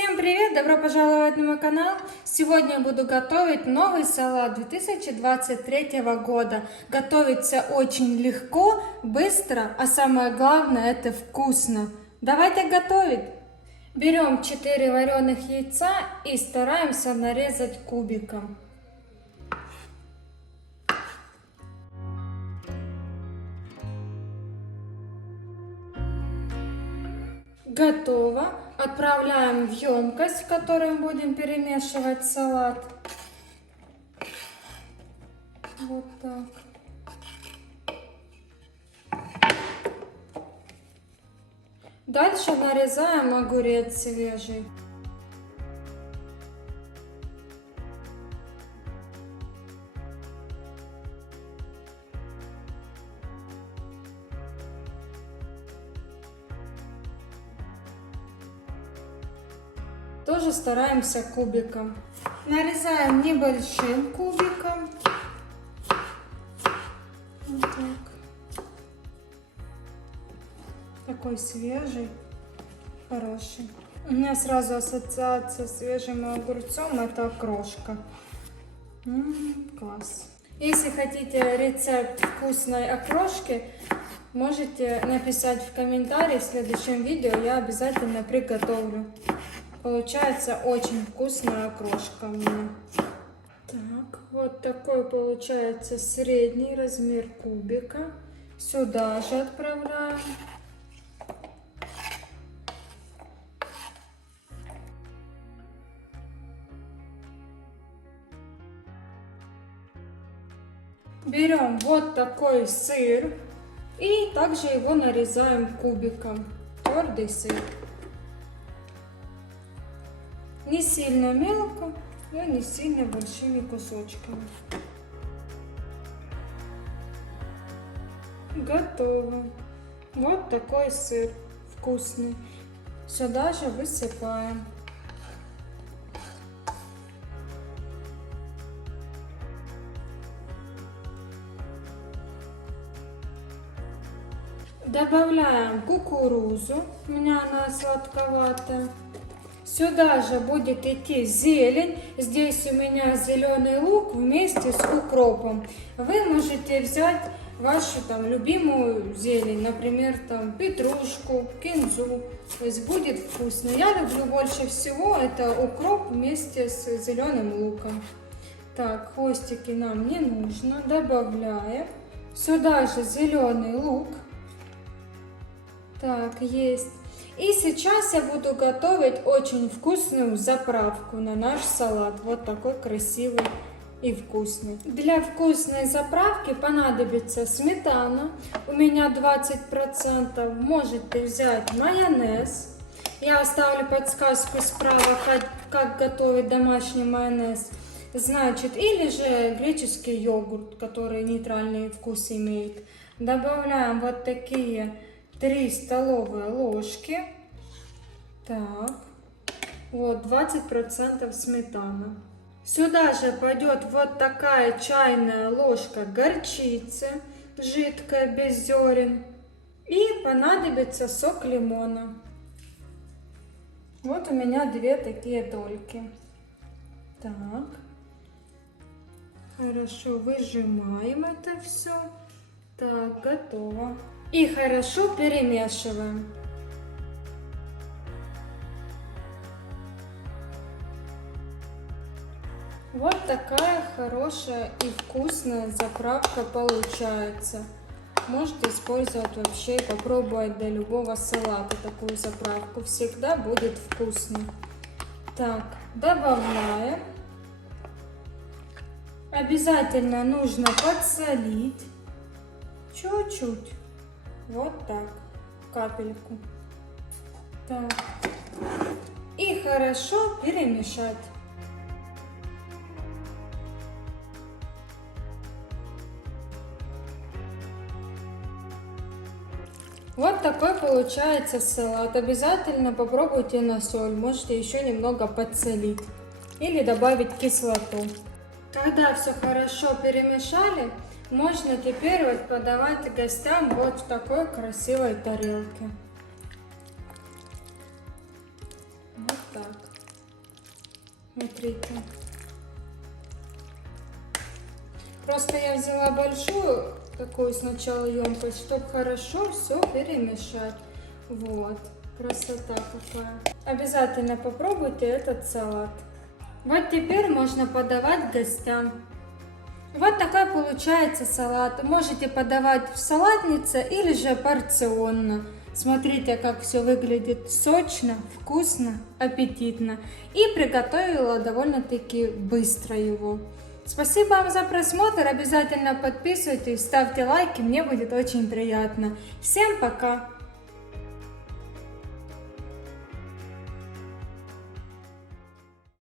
Всем привет! Добро пожаловать на мой канал! Сегодня я буду готовить новый салат 2023 года. Готовится очень легко, быстро, а самое главное это вкусно. Давайте готовить! Берем 4 вареных яйца и стараемся нарезать кубиком. Готово. Отправляем в емкость, в которой будем перемешивать салат. Вот так. Дальше нарезаем огурец свежий. Тоже стараемся кубиком. Нарезаем небольшим кубиком. Вот так. Такой свежий, хороший. У меня сразу ассоциация с свежим огурцом это окрошка. М, класс. Если хотите рецепт вкусной окрошки, можете написать в комментарии в следующем видео, я обязательно приготовлю. Получается очень вкусная окрошка у меня. Так, вот такой получается средний размер кубика. Сюда же отправляем. Берем вот такой сыр и также его нарезаем кубиком. Твердый сыр. Не сильно мелко, но не сильно большими кусочками. Готово. Вот такой сыр вкусный. Сюда же высыпаем. Добавляем кукурузу. У меня она сладковатая. Сюда же будет идти зелень. Здесь у меня зеленый лук вместе с укропом. Вы можете взять вашу там любимую зелень, например, там петрушку, кинзу. То есть будет вкусно. Я люблю больше всего это укроп вместе с зеленым луком. Так, хвостики нам не нужно. Добавляем. Сюда же зеленый лук. Так, есть. И сейчас я буду готовить очень вкусную заправку на наш салат. Вот такой красивый и вкусный. Для вкусной заправки понадобится сметана. У меня 20%. Можете взять майонез. Я оставлю подсказку справа, как, как готовить домашний майонез. Значит, или же греческий йогурт, который нейтральный вкус имеет. Добавляем вот такие 3 столовые ложки. Так, вот 20% сметана. Сюда же пойдет вот такая чайная ложка горчицы, жидкая, без зерен. И понадобится сок лимона. Вот у меня две такие дольки. Так. Хорошо, выжимаем это все. Так, готово. И хорошо перемешиваем. Вот такая хорошая и вкусная заправка получается. Можете использовать вообще и попробовать для любого салата такую заправку. Всегда будет вкусно. Так, добавляем. Обязательно нужно подсолить. Чуть-чуть. Вот так. Капельку. Так. И хорошо перемешать. Вот такой получается салат. Обязательно попробуйте на соль. Можете еще немного подсолить. Или добавить кислоту. Когда все хорошо перемешали, можно теперь вот подавать гостям вот в такой красивой тарелке. Вот так. Смотрите. Просто я взяла большую такую сначала емкость, чтобы хорошо все перемешать. Вот. Красота какая. Обязательно попробуйте этот салат. Вот теперь можно подавать гостям. Вот такой получается салат. Можете подавать в салатнице или же порционно. Смотрите, как все выглядит сочно, вкусно, аппетитно. И приготовила довольно-таки быстро его. Спасибо вам за просмотр. Обязательно подписывайтесь, ставьте лайки, мне будет очень приятно. Всем пока!